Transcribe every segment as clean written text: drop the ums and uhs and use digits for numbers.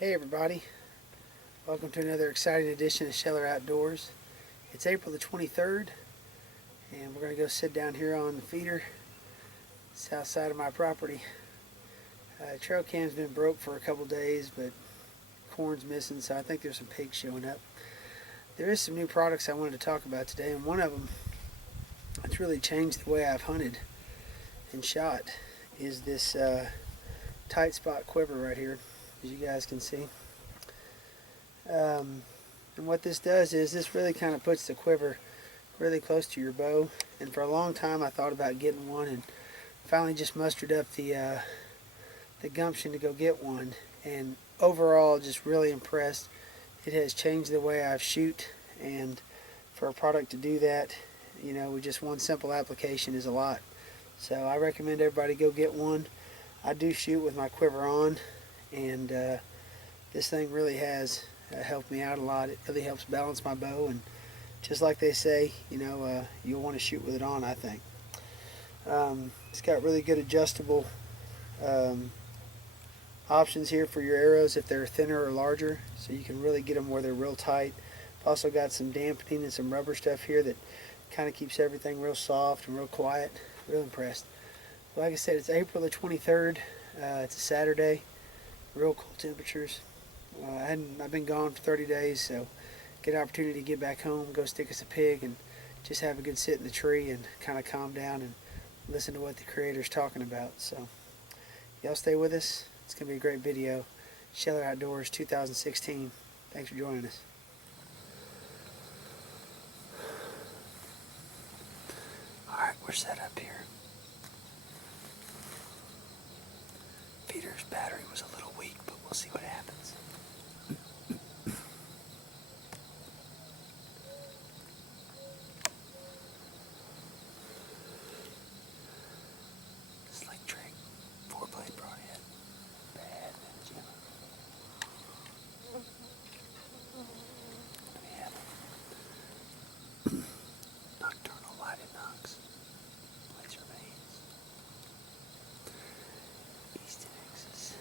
Hey everybody, welcome to another exciting edition of Sheller Outdoors. It's April the 23rd and we're going to go sit down here on the feeder south side of my property. Trail cam's been broke for a couple days, but corn's missing, so I think there's some pigs showing up. There is some new products I wanted to talk about today, and one of them that's really changed the way I've hunted and shot is this tight spot quiver right here, as you guys can see. And what this does is this really kind of puts the quiver really close to your bow. And for a long time I thought about getting one, and finally just mustered up the gumption to go get one. And overall, just really impressed. It has changed the way I shoot, and for a product to do that, you know, with just one simple application is a lot. So I recommend everybody go get one. I do shoot with my quiver on, and this thing really has helped me out a lot. It really helps balance my bow, and just like they say, you know, you'll want to shoot with it on, I think. It's got really good adjustable options here for your arrows if they're thinner or larger, so you can really get them where they're real tight. I've also got some dampening and some rubber stuff here that kind of keeps everything real soft and real quiet. Real impressed. Like I said, it's April the 23rd. It's a Saturday. Real cool temperatures. I've been gone for 30 days, so get an opportunity to get back home, go stick us a pig, and just have a good sit in the tree and kind of calm down and listen to what the creator's talking about. So y'all stay with us. It's going to be a great video. Sheller Outdoors 2016. Thanks for joining us. Alright, we're set up here. Feeder's battery was a little weak, but we'll see what happens. Slick trick, 4-blade broadhead. Bad Jim. Let me have it. Nocturnal lighted knocks. Laser veins. East Texas.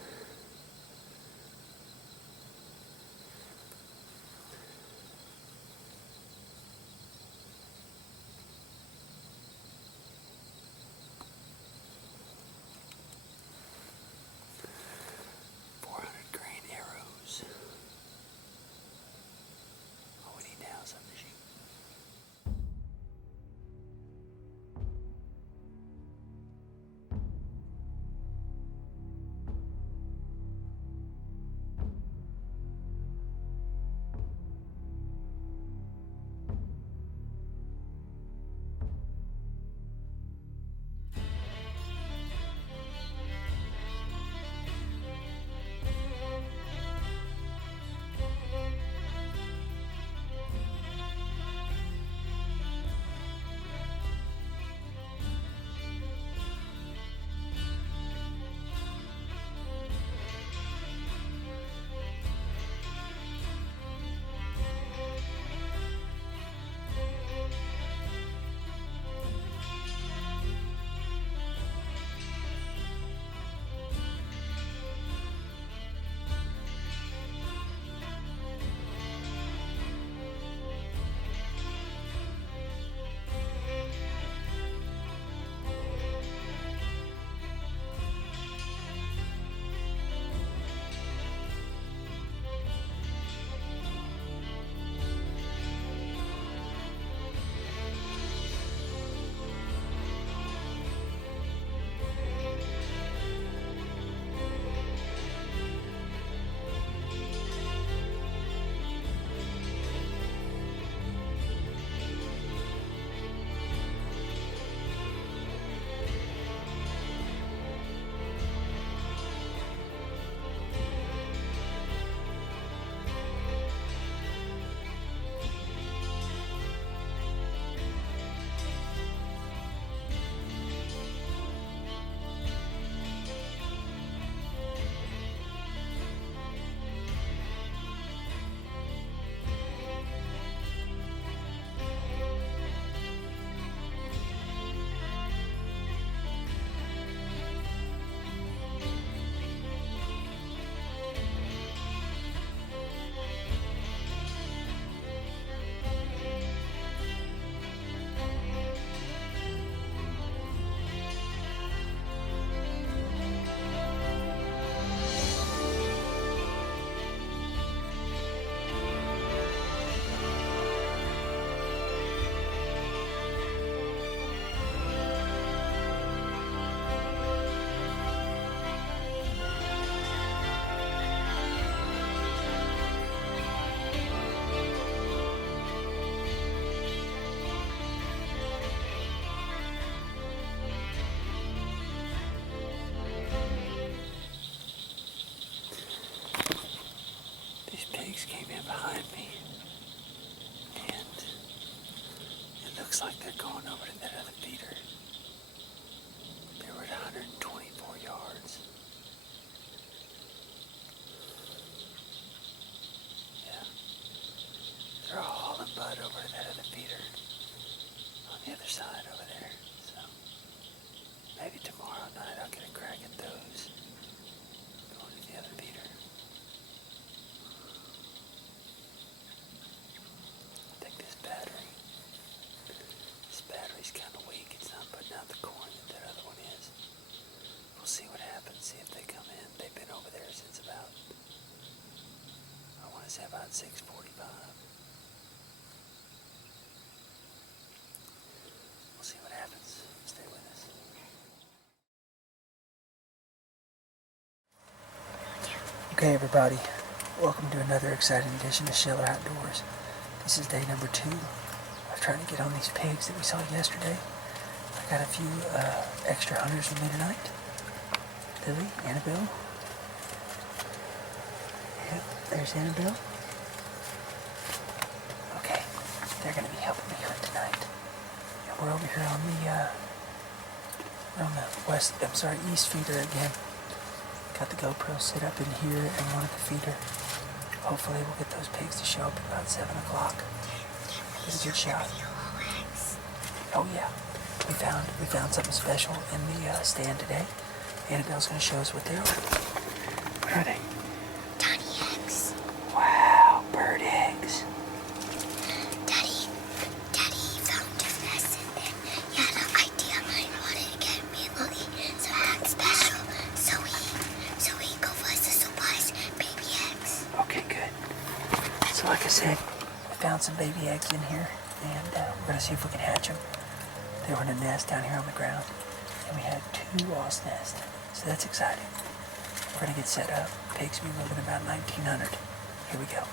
behind me. And it looks like they're going over to that other feeder. They were at 124 yards. Yeah. They're all hauling bud over to that other feeder on the other side over there. So maybe tomorrow night I'll get a crack at those. Going to the other feeder. I think this battery's kind of weak. It's not putting out the corn that other one is. We'll see what happens, see if they come in. They've been over there since about, I want to say about 6:45. We'll see what happens. Stay with us. Okay, everybody. Welcome to another exciting edition of Sheller Outdoors. This is day number 2 of trying to get on these pigs that we saw yesterday. I got a few extra hunters with me tonight. Lily, Annabelle. Yep, there's Annabelle. Okay, they're going to be helping me hunt tonight. And we're over here on the east feeder again. Got the GoPro set up in here and one at the feeder. Hopefully we'll get those pigs to show up at about 7 o'clock. It's a good shot. Oh yeah, we found something special in the stand today. Annabelle's going to show us what they are. What are they? Tiny eggs. Wow, bird eggs. Daddy found a nest and then he had an idea. He wanted to get me and Lily something special. So he go for us to supplies baby eggs. Okay, good. So like I said, we found some baby eggs in here and we're going to see if we can hatch them. They were in a nest down here on the ground and we had 2 wasp nests. So that's exciting. We're going to get set up. Pigs will be moving about 1900. Here we go.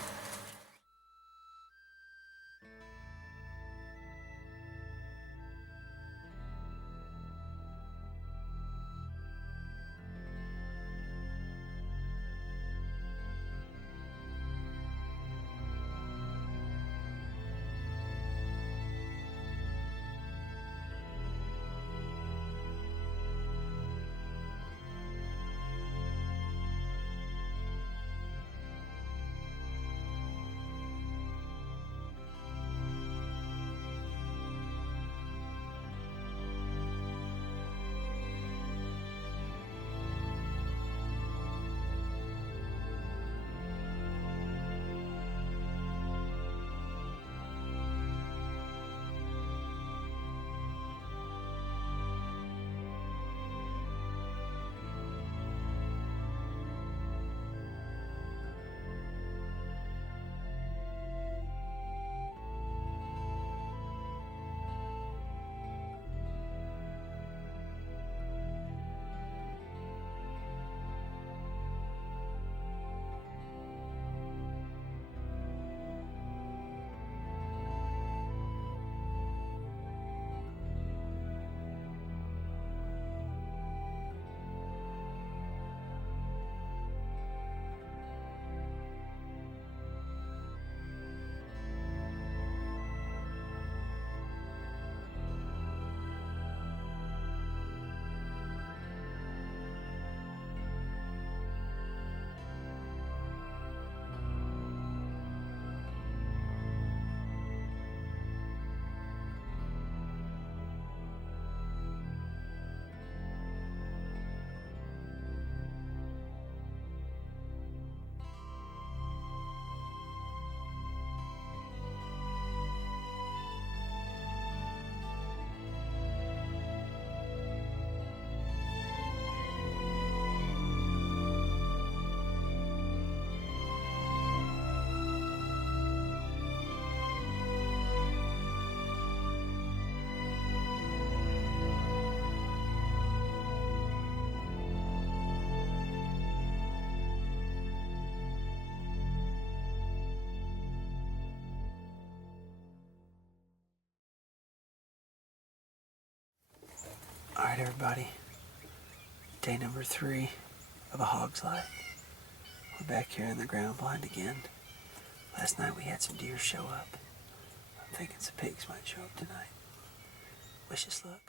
Alright everybody, day number 3 of a hog's life. We're back here in the ground blind again. Last night we had some deer show up. I'm thinking some pigs might show up tonight. Wish us luck.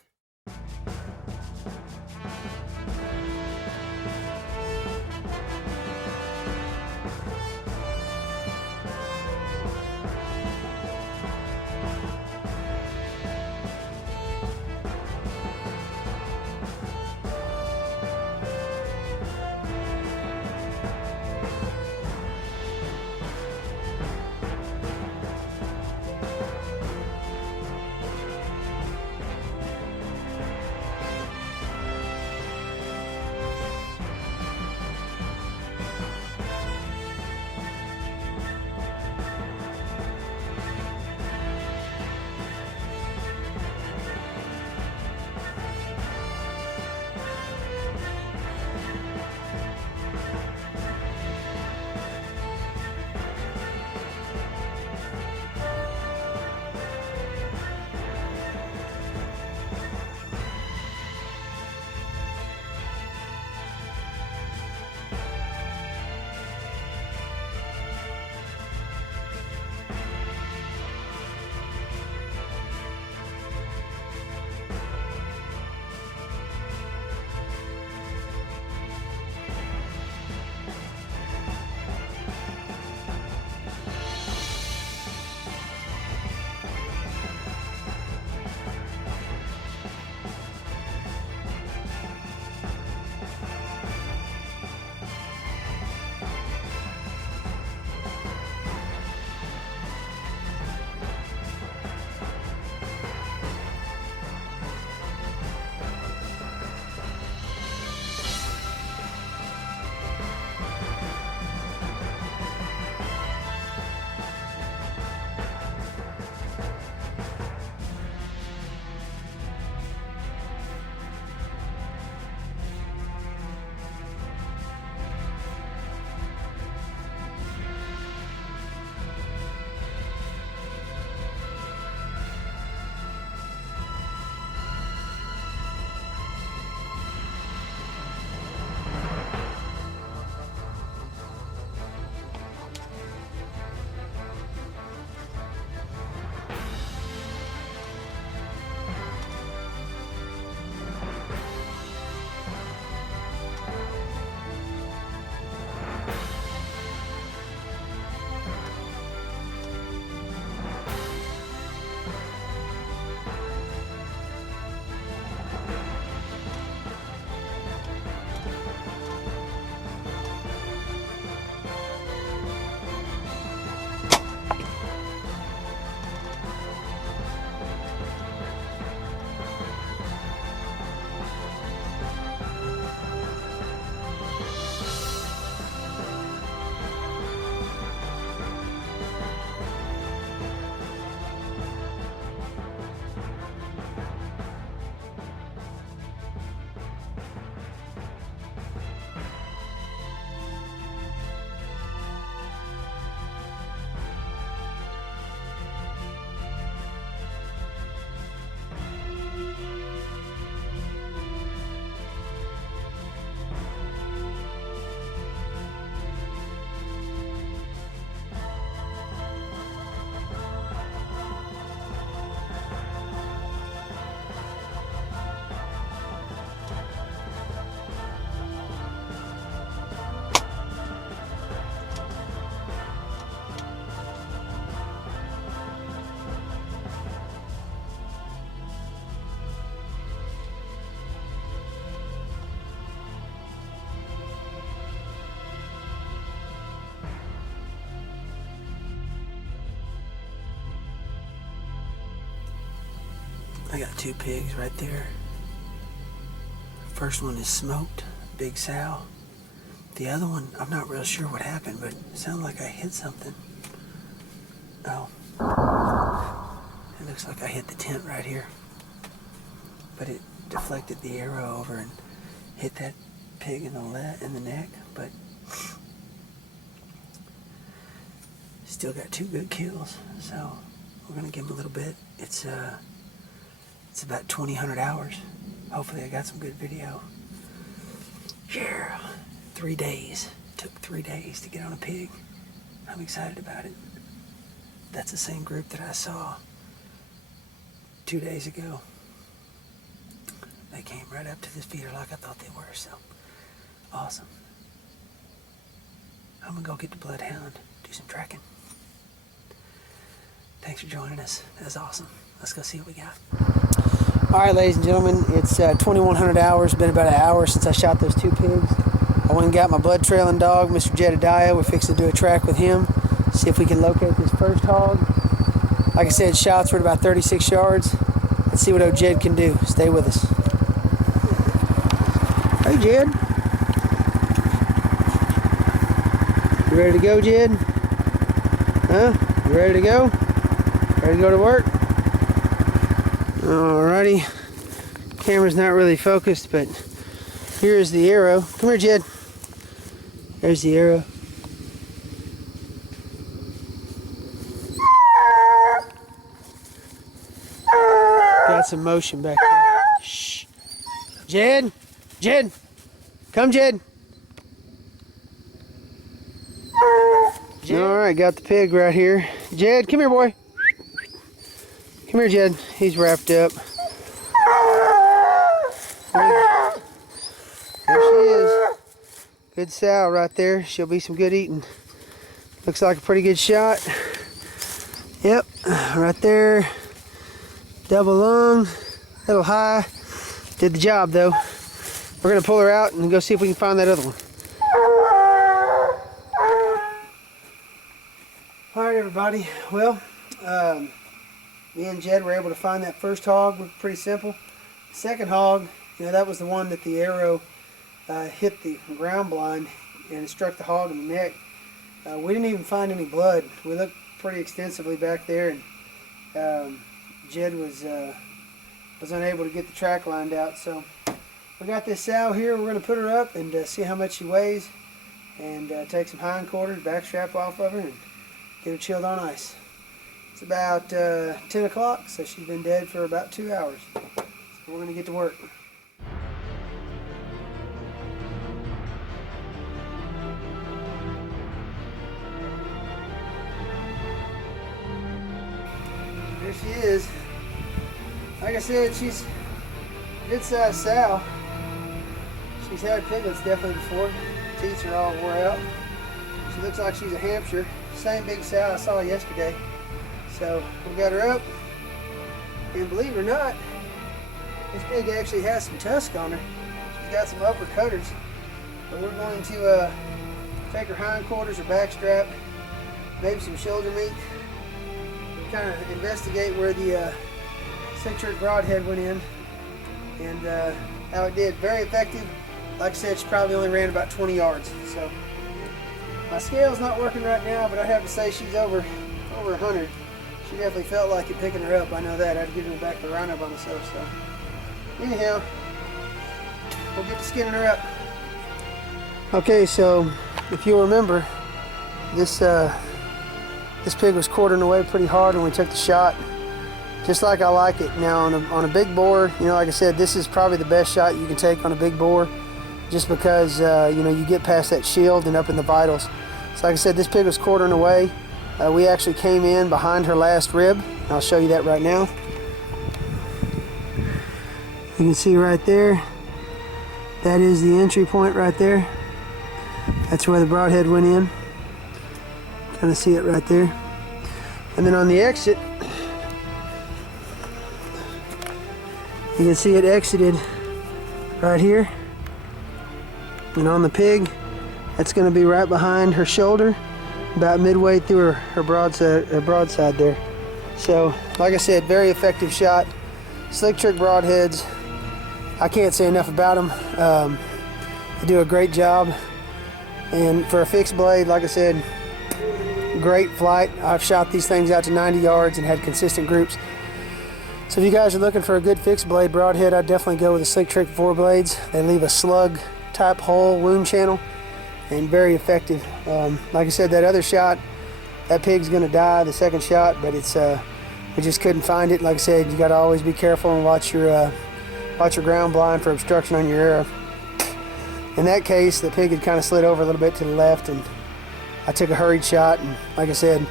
I got two pigs right there. First one is smoked, big sow. The other one, I'm not real sure what happened, but it sounded like I hit something. Oh, it looks like I hit the tent right here. But it deflected the arrow over and hit that pig in the neck, but still got two good kills. So we're gonna give him a little bit. It's about 2,000 hours. Hopefully I got some good video. Yeah, 3 days. Took 3 days to get on a pig. I'm excited about it. That's the same group that I saw 2 days ago. They came right up to this feeder like I thought they were, so awesome. I'm gonna go get the bloodhound, do some tracking. Thanks for joining us. That's awesome. Let's go see what we got. All right, ladies and gentlemen, it's 2,100 hours. Been about an hour since I shot those 2 pigs. I went and got my blood trailing dog, Mr. Jedediah. We're fixing to do a track with him, see if we can locate this first hog. Like I said, shots were at about 36 yards. Let's see what old Jed can do. Stay with us. Hey, Jed. You ready to go, Jed? Huh? You ready to go? Ready to go to work? Alrighty. Camera's not really focused, but here's the arrow. Come here, Jed. There's the arrow. Got some motion back there. Shh. Jed! Jed! Come, Jed! Alright, got the pig right here. Jed, come here, boy. Come here, Jed. He's wrapped up. There she is. Good sow right there. She'll be some good eating. Looks like a pretty good shot. Yep, right there. Double lung, a little high. Did the job though. We're gonna pull her out and go see if we can find that other one. All right, everybody. Well, me and Jed were able to find that first hog. It was pretty simple. The second hog, that was the one that the arrow hit the ground blind and it struck the hog in the neck. We didn't even find any blood. We looked pretty extensively back there, and Jed was unable to get the track lined out. So we got this sow here. We're going to put her up and see how much she weighs, and take some hindquarters, back strap off of her, and get her chilled on ice. It's about 10 o'clock, so she's been dead for about 2 hours. So we're going to get to work. There she is. Like I said, she's a good sized sow. She's had piglets definitely before. Teeth are all wore out. She looks like she's a Hampshire. Same big sow I saw yesterday. So we got her up. And believe it or not, this pig actually has some tusk on her. She's got some upper cutters. But we're going to take her hindquarters, her back strap, maybe some shoulder meat. Kind of investigate where the six-inch broadhead went in, and how it did. Very effective. Like I said, she probably only ran about 20 yards. So my scale's not working right now, but I have to say she's over 100. She definitely felt like it picking her up. I know that. I had to get in the back of the rhino by myself. So anyhow, we'll get to skinning her up. Okay, so if you'll remember, this pig was quartering away pretty hard when we took the shot, just like I like it. Now on a big boar, like I said, this is probably the best shot you can take on a big boar, just because you get past that shield and up in the vitals. So like I said, this pig was quartering away. We actually came in behind her last rib. I'll show you that right now. You can see right there, that is the entry point right there. That's where the broadhead went in. Kind of see it right there. And then on the exit, you can see it exited right here. And on the pig, that's going to be right behind her shoulder, about midway through her broadside there. So, like I said, very effective shot. Slick trick broadheads, I can't say enough about them. They do a great job. And for a fixed blade, like I said, great flight. I've shot these things out to 90 yards and had consistent groups. So if you guys are looking for a good fixed blade broadhead, I'd definitely go with the Slick Trick 4 blades. They leave a slug type hole wound channel and very effective. Like I said, that other shot, that pig's gonna die, the second shot, but we just couldn't find it. Like I said, you gotta always be careful and watch your ground blind for obstruction on your arrow. In that case, the pig had kind of slid over a little bit to the left, and I took a hurried shot, and like I said,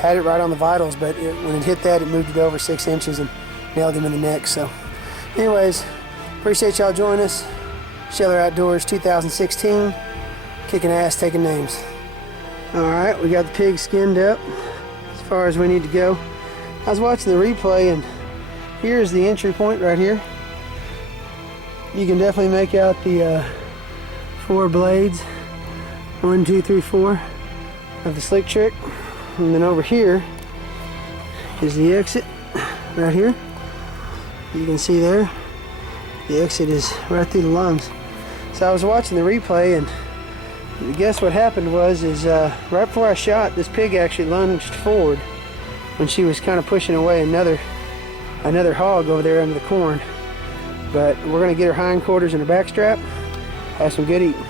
had it right on the vitals, but when it hit that, it moved it over 6 inches and nailed him in the neck. So anyways, appreciate y'all joining us. Sheller Outdoors 2016, kicking ass, taking names. All right, we got the pig skinned up as far as we need to go. I was watching the replay, and here's the entry point right here. You can definitely make out the 4 blades, 1, 2, 3, 4 of the slick trick. And then over here is the exit right here. You can see there, the exit is right through the lungs. So I was watching the replay, and guess what happened was right before I shot, this pig actually lunged forward when she was kind of pushing away another hog over there under the corn. But we're gonna get her hindquarters and her back strap, have some good eating.